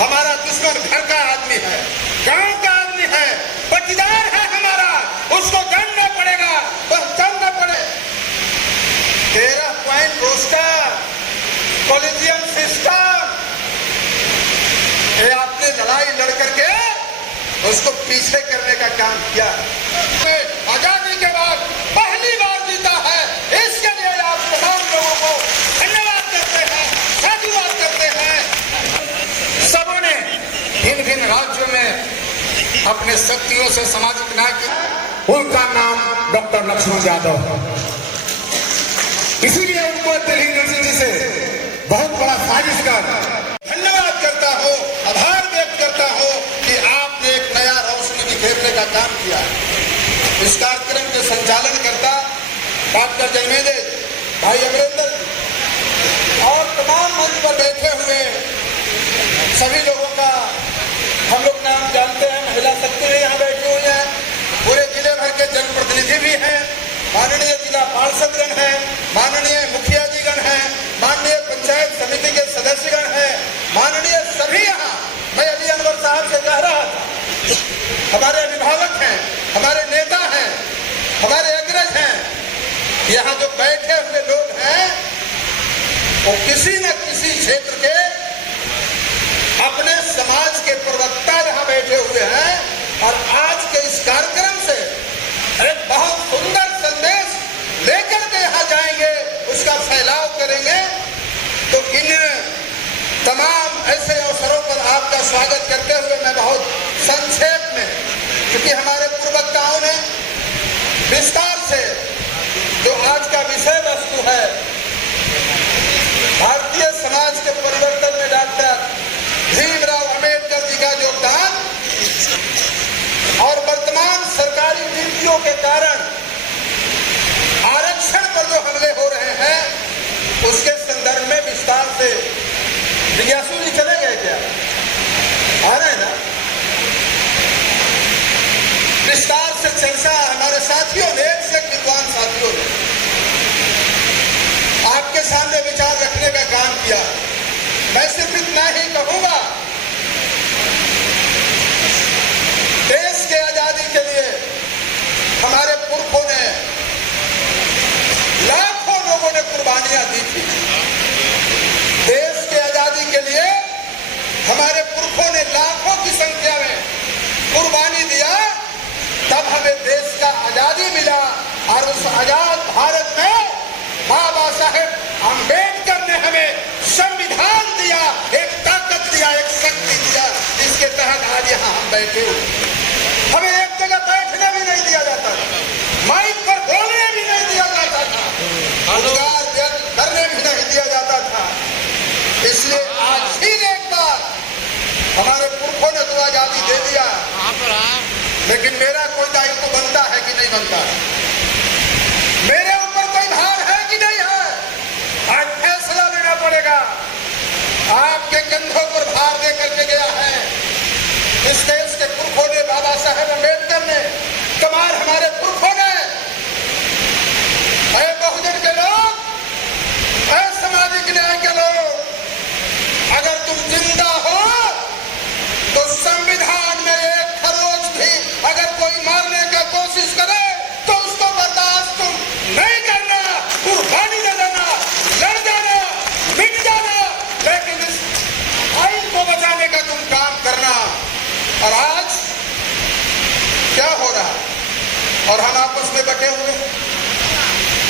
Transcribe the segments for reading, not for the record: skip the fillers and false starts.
हमारा दुश्मन घर का आदमी है, गांव का आदमी है, पटीदार है हमारा, उसको जानना पड़ेगा, पहचानना पड़े। 13 पॉइंट रोस्टर, कॉलेजियम सिस्टम, ये आपने लड़ाई लड़ करके उसको पीछे करने का काम किया। आजादी के बाद पहली बार जीता है, इसके लिए आप तमाम लोगों को धन्यवाद करते हैं, साधुवाद करते हैं। सबों ने भिन्न भिन्न राज्यों में अपने शक्तियों से सामाजिक न्याय किया। उनका नाम डॉक्टर लक्ष्मण यादव, इसीलिए उनको दिल्ली यूनिवर्सिटी से बहुत बड़ा साजिश कर धन्यवाद करता हूँ, आभार व्यक्त करता हूँ कि आपने एक नया रोशनी बिखेरने का काम किया। इस कार्यक्रम के संचालन करता डॉक्टर जन्मेजय भाई अमरेंद्र और तमाम मंच पर बैठे हुए सभी लोगों का हम लोग नाम जानते हैं। महिला शक्ति भी यहाँ बैठी हुई है, पूरे जिले भर के जनप्रतिनिधि भी हैं, माननीय जिला पार्षदगण है, माननीय मुखिया जीगण है, माननीय पंचायत समिति के सदस्यगण है, माननीय सभी यहाँ। मैं अभी अनवर साहब से कह रहा था, हमारे अभिभावक हैं, हमारे नेता हैं, हमारे अग्रज हैं, यहाँ जो बैठे हुए लोग हैं वो किसी न किसी क्षेत्र के अपने समाज के प्रवक्ता यहाँ बैठे हुए हैं और आज के इस कार्यक्रम से एक बहुत सुंदर संदेश लेकर के यहाँ जाएंगे, उसका फैलाव करेंगे। तो इन तमाम ऐसे अवसरों पर आपका स्वागत करते हुए मैं बहुत संक्षेप में, क्योंकि हमारे पूर्ववक्ताओं ने विस्तार से जो आज का विषय वस्तु है, भारतीय समाज के परिवर्तन में डॉक्टर भीमराव अंबेडकर जी का योगदान और वर्तमान सरकारी नीतियों के कारण आरक्षण पर जो हमले हो रहे हैं उसके संदर्भ में विस्तार से। जिज्ञासु जी चले गए क्या? आ रहे हैं ना? विस्तार से चर्चा हमारे साथियों ने, एक से विद्वान साथियों ने आपके सामने विचार रखने का काम किया। मैं सिर्फ इतना ही कहूंगा, देश के आजादी के लिए हमारे पुरखों ने, लाखों लोगों ने कुर्बानियां दी थी। देश के आजादी के लिए हमारे पुरखों ने लाखों की संख्या में कुर्बानी दिया, तब हमें देश का आजादी मिला। और उस आजाद भारत में बाबा साहेब अंबेडकर ने हमें संविधान दिया, एक ताकत दिया, एक शक्ति दिया, जिसके तहत आज यहाँ हम बैठे हुए। हमें एक जगह बैठने भी नहीं दिया जाता था, माइक पर बोलने भी नहीं दिया जाता था, रोजगार व्यक्त करने भी नहीं दिया जाता था। इसलिए आज फिर एक बार हमारे पुरखों ने तो आजादी दे दिया, लेकिन मेरा कोई दायित्व तो बनता है कि नहीं बनता? मेरे ऊपर कोई भार है कि नहीं है? आज फैसला लेना पड़ेगा। आपके कंधों पर भार दे करके गया है इस देश के पुरखों ने, बाबा साहेब अम्बेडकर ने, कमाल हमारे पुरखों ने। ऐ बहुजन के लोग, ऐ सामाजिक न्याय के लोग, अगर तुम जिंदा हो तो संविधान में एक खरोच भी अगर कोई मारने का कोशिश करे तो उसको बर्दाश्त तुम नहीं करना, कुर्बानी न देना, लड़ जाना, मिट जाना, लेकिन इस आइन को बचाने का तुम काम करना। और आज क्या हो रहा है? और हम आपस में बटे हुए,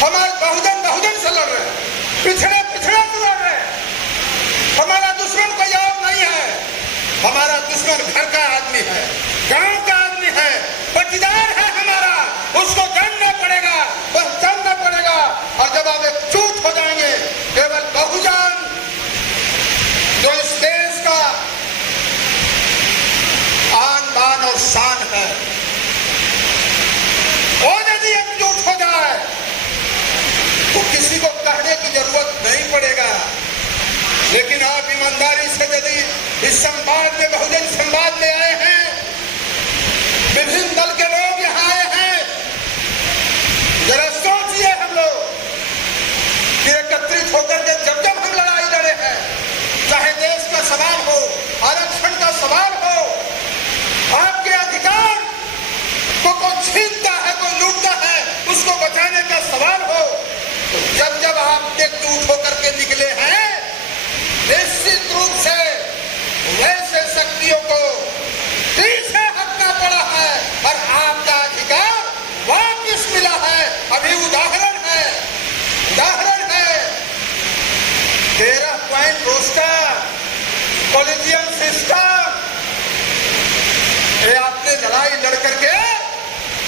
हमारे बहुजन बहुजन से लड़ रहे हैं, पिछड़े पिछड़े से लड़ रहे हैं। हमारा दुश्मन कोई और नहीं है, हमारा दुश्मन घर का आदमी है, गांव का आदमी है, पटीदार है हमारा, उसको जानना पड़ेगा, पहचानना पड़ेगा। और जब आप एकजुट हो जाएंगे, केवल बहुजन जो इस देश का आन बान और शान है, वो यदि एकजुट हो जाए तो किसी को कहने की जरूरत नहीं पड़ेगा। लेकिन आप ईमानदारी से यदि इस संवाद में, बहुजन संवाद में आए हैं, विभिन्न दल के लोग यहाँ आए हैं, जरा सोचिए हम लोग कि एकत्रित होकर के जब जब हम लड़ाई लड़े हैं, चाहे देश का सवाल हो, आरक्षण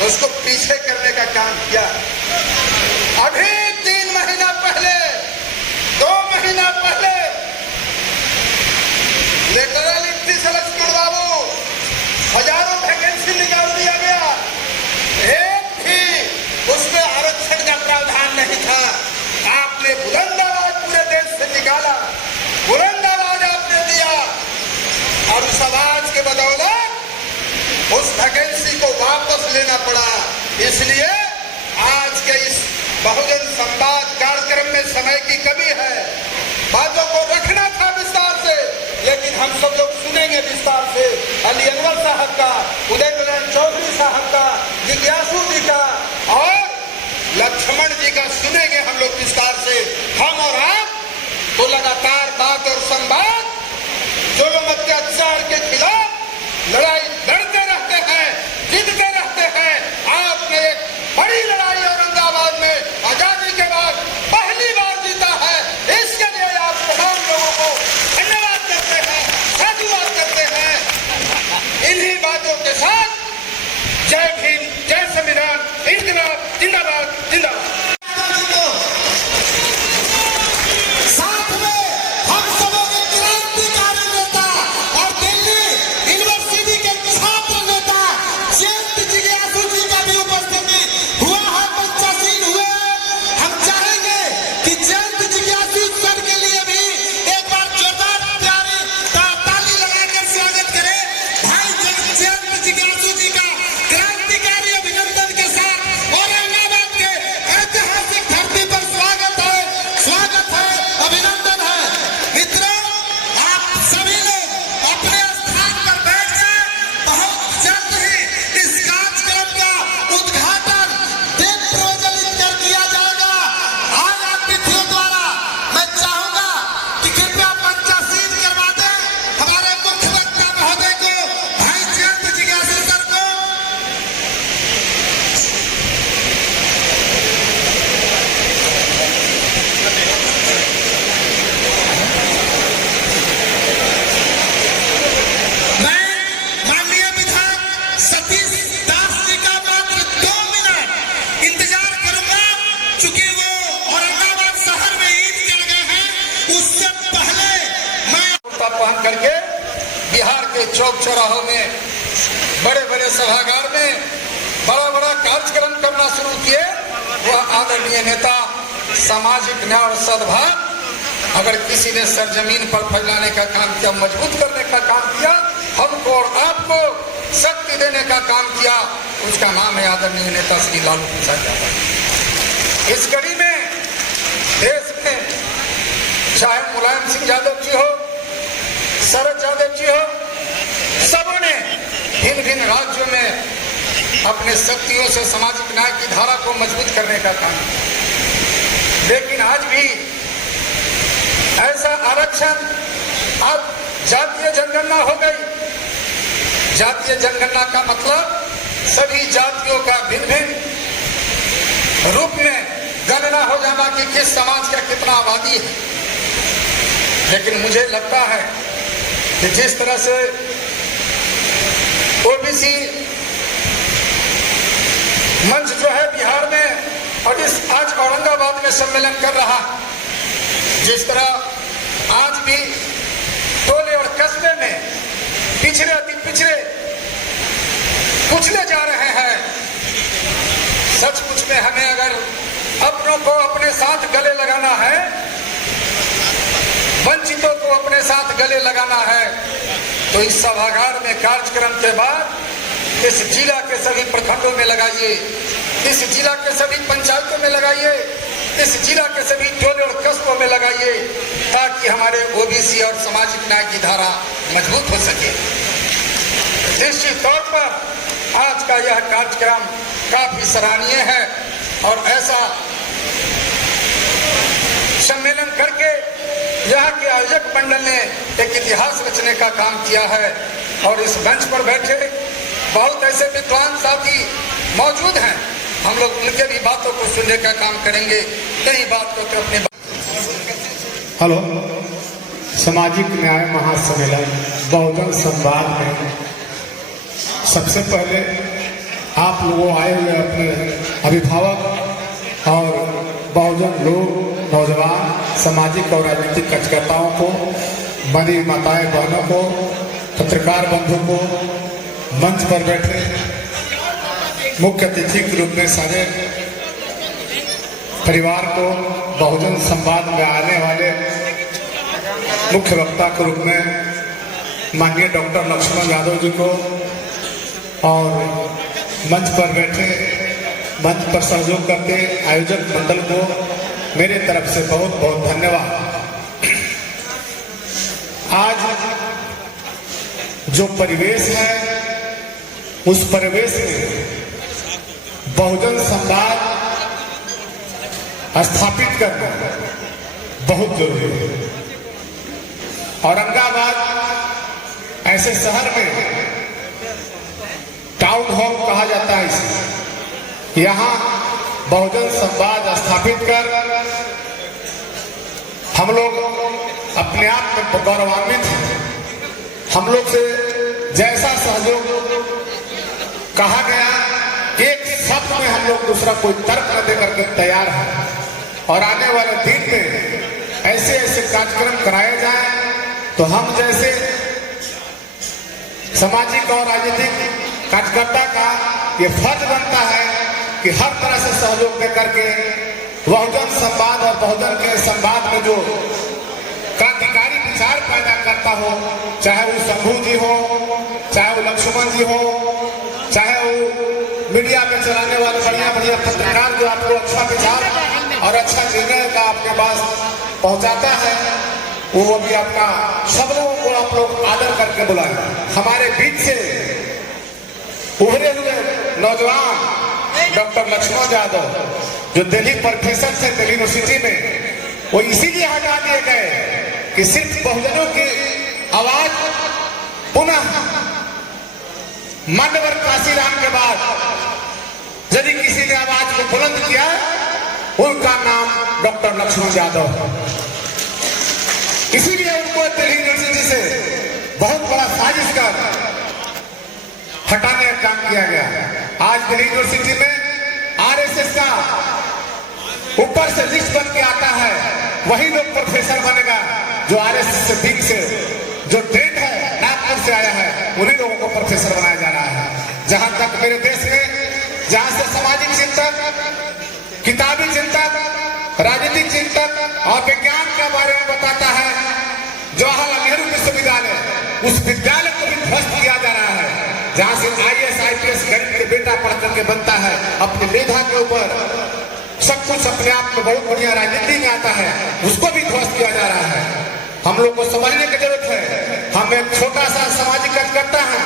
उसको पीछे करने का काम किया। अभी 3 महीना पहले, 2 महीना पहले लेटरल एंट्री से लक्ष्मण बाबू हजारों वैकेंसी निकाल दिया गया, एक भी उसमें आरक्षण का प्रावधान नहीं था। आपने बुलंद आवाज पूरे देश से निकाला, बुलंद आवाज आपने दिया और उस आवाज के बदौलत उस वैकेंसी को वापस लेना पड़ा। इसलिए आज के इस बहुजन संवाद कार्यक्रम में समय की कमी है। बातों को रखना था विस्तार से, लेकिन हम सब लोग सुनेंगे विस्तार से अली अनवर साहब का, उदय नारायण चौधरी साहब का, जिज्ञासु जी का और लक्ष्मण जी का सुनेंगे हम लोग विस्तार से। हम और आप तो लगातार बात और संवाद जुल्म अत्याचार के खिलाफ लड़ाई लड़ते रहते हैं, जीतते रहते हैं। आपने एक बड़ी लड़ाई औरंगाबाद में आजादी के बाद पहली बार जीता है। इसके लिए आप तमाम लोगों को धन्यवाद करते हैं, साधुवाद करते हैं। इन्हीं बातों के साथ जय भीम, जय संविधान, इनकलाब जिंदाबाद जिंदाबाद। करके बिहार के चौक चौराहों में, बड़े बड़े सभागार में बड़ा बड़ा कार्यक्रम करना शुरू किए। वह आदरणीय नेता सामाजिक न्याय और सद्भाव अगर किसी ने सरजमीन पर फैलाने का काम किया, मजबूत करने का काम किया, हमको और आपको शक्ति देने का काम किया, उसका नाम है आदरणीय नेता श्री लालू प्रसाद यादव। इस कड़ी में देश में चाहे मुलायम सिंह यादव जी हो, शरद यादव जी हो, सबों ने भिन्न भिन्न राज्यों में अपने शक्तियों से सामाजिक न्याय की धारा को मजबूत करने का काम किया। लेकिन आज भी ऐसा आरक्षण, अब जातीय जनगणना हो गई। जातीय जनगणना का मतलब सभी जातियों का भिन्न भिन्न रूप में गणना हो जाना कि किस समाज का कितना आबादी है। लेकिन मुझे लगता है कि जिस तरह से ओबीसी मंच जो है बिहार में और इस आज औरंगाबाद में सम्मेलन कर रहा है, जिस तरह आज भी टोले और कस्बे में पिछड़े अति पिछड़े कुचले जा रहे हैं, सचमुच में हमें अगर अपनों को अपने साथ गले लगाना है, वंचितों को अपने साथ गले लगाना है, तो इस सभागार में कार्यक्रम के बाद इस जिला के सभी प्रखंडों में लगाइए, इस जिला के सभी पंचायतों में लगाइए, इस जिला के सभी टोले और कस्बों में लगाइए, ताकि हमारे ओबीसी और सामाजिक न्याय की धारा मजबूत हो सके। निश्चित तौर पर आज का यह कार्यक्रम काफी सराहनीय है और ऐसा सम्मेलन करके यहाँ के आयोजक मंडल ने एक इतिहास रचने का काम किया है। और इस मंच पर बैठे बहुत ऐसे विद्वान साथी मौजूद हैं, हम लोग उनके भी बातों को सुनने का काम करेंगे। कई बात को तो अपने हेलो, सामाजिक न्याय महासम्मेलन बहुजन संवाद में सबसे पहले आप लोगों आए हुए अपने अभिभावक और बहुजन लोग, नौजवान, सामाजिक और राजनीतिक कार्यकर्ताओं को, बड़ी माताएं बहनों को, पत्रकार बंधु को, मंच पर बैठे मुख्य अतिथि के रूप में सारे परिवार को, बहुजन संवाद में आने वाले मुख्य वक्ता के रूप में माननीय डॉक्टर लक्ष्मण यादव जी को और मंच पर बैठे, मंच पर सहयोग करते आयोजक मंडल को मेरे तरफ से बहुत बहुत धन्यवाद। आज जो परिवेश है उस परिवेश में बहुजन संवाद स्थापित करना बहुत जरूरी है। औरंगाबाद ऐसे शहर में टाउन हॉल कहा जाता है इसे, यहाँ बहुजन संवाद स्थापित कर हम लोग अपने आप में गौरवान्वित हैं। हम लोग से जैसा सहयोग कहा गया, एक शब्द में हम लोग दूसरा कोई तर्क न देकर के तैयार है। और आने वाले दिन में ऐसे ऐसे कार्यक्रम कराए जाए तो हम जैसे सामाजिक और राजनीतिक कार्यकर्ता का ये फर्ज बनता है कि हर तरह से सहयोग देकर के बहुजन संवाद और बहुजन के संवाद में जो क्रांतिकारी विचार पैदा करता हो, चाहे वो शंभू जी हो, चाहे वो लक्ष्मण जी हो, चाहे वो मीडिया में चलाने वाले बढ़िया बढ़िया पत्रकार जो आपको अच्छा विचार और अच्छा निर्णय का आपके पास पहुंचाता है, वो भी आपका सब लोगों को आप लोग आदर करके बुलाएं। हमारे बीच से उभरे हुए नौजवान डॉक्टर लक्ष्मण यादव जो दिल्ली प्रोफेसर थे दिल्ली यूनिवर्सिटी में, वो इसीलिए हटा दिए गए कि सिर्फ बहुजनों की आवाज पुनः मान्यवर काशीराम के बाद यदि किसी ने आवाज को बुलंद किया, उनका नाम डॉक्टर लक्ष्मण यादव। इसीलिए उनको दिल्ली यूनिवर्सिटी से बहुत बड़ा साजिश कर हटाने का काम किया गया। आज दिल्ली यूनिवर्सिटी में आरएसएस का ऊपर से लिस्ट बन के आता है, वही लोग प्रोफेसर बनेगा जो आरएसएस से ठीक से जो ट्रेंड है नागपुर से आया है, उन्हीं लोगों को प्रोफेसर बनाया जा रहा है। जहां तक मेरे देश में जहां से सामाजिक चिंतक, किताबी चिंतक, राजनीतिक चिंतक और विज्ञान के बारे में बताता है, जवाहरलाल नेहरू विश्वविद्यालय, उस विद्यालय को भी ध्वस्त किया जा रहा है। जहां से आईएएस आईपीएस गरीब के बेटा पढ़ करके बनता है, अपने मेधा के ऊपर सब कुछ अपने आप में बहुत बढ़िया राजनीति में आता है, उसको भी ध्वस्त किया जा रहा है। हम लोग को समझने की जरूरत है। हम एक छोटा सा सामाजिक कार्यकर्ता है,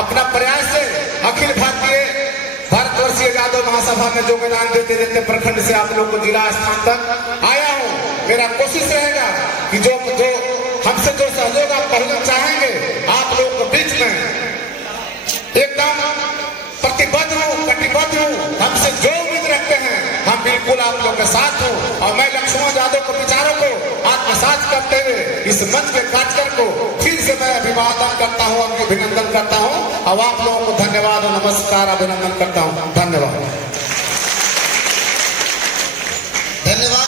अपना प्रयास से अखिल भारतीय भारतवर्षीय यादव महासभा में योगदान देते देते प्रखंड से आप लोग को जिला स्थान तक आया हूँ। मेरा कोशिश रहेगा कि जो हमसे जो सहयोग आप बहुजन चाहेंगे, आप लोग को बीच में एकदम प्रतिबद्ध हूँ, कटिबद्ध हूँ। हमसे जो उम्मीद रखते हैं हम बिल्कुल आप लोग के साथ हूँ। और मैं लक्ष्मण यादव के विचारों को आत्मसात करते हुए इस मंच के कार्यक्रम को फिर से मैं अभिवादन करता हूँ, अभिनंदन करता हूँ और आप लोगों को धन्यवाद और नमस्कार अभिनंदन करता हूँ। धन्यवाद।